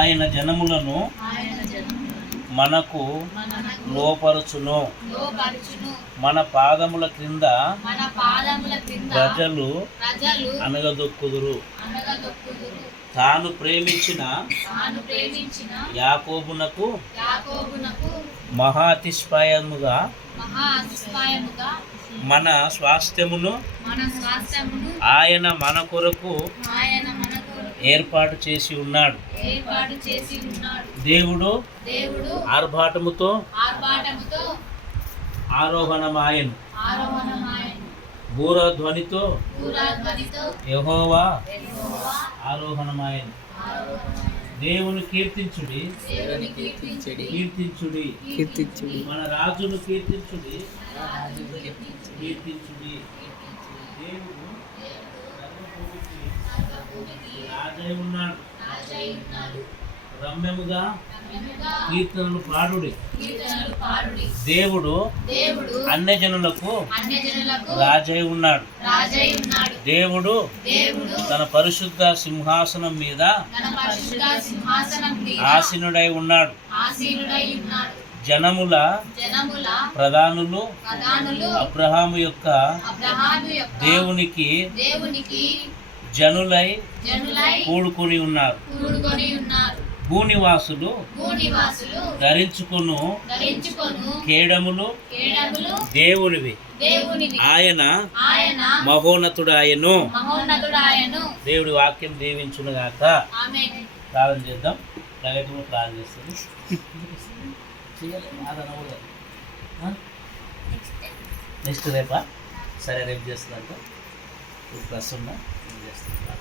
ఆయన జనములను మనకు లోపరుచును. మన పాదముల క్రింద ప్రజలు అనగదొక్కుదురు. తాను ప్రేమించిన యాకోబునకు మహాతిష్పాయముగా మన స్వాస్థ్యమును ఆయన మన కొరకు ఏర్పాటు చేసి ఉన్నాడు. దేవుడు ఆర్భాటముతో ఆరోహణమాయను. బూరధ్వనితో యెహోవా ఆరోహణమాయను. దేవుని కీర్తించుడి, కీర్తించుడి, మన రాజును కీర్తించుడి, కీర్తించుడి. దేవుడు రాజై ఉన్నాడు. రమ్యముగా కీర్తనలు పాడుడి. దేవుడు అన్యజనులకు రాజై ఉన్నాడు. దేవుడు తన పరిశుద్ధ సింహాసనం మీద ఆసీనుడై ఉన్నాడు. జనముల ప్రధానులు అబ్రహాము యొక్క దేవునికి జనులై కూడుకొని ఉన్నారు. భూనివాసులు ధరించుకొను కేడములు దేవునివి. ఆయన మహోన్నతుడాయను. దేవుడి వాక్యం దీవించునుగాక. ప్రార్థన చేద్దాం. ప్రగతిలో ప్రార్థన చేస్తుంది. నెక్స్ట్ రేపా? సరే, రేపు చేస్తుందంట. ఇప్పుడు ప్లస్ ఉన్నా చేస్తాను.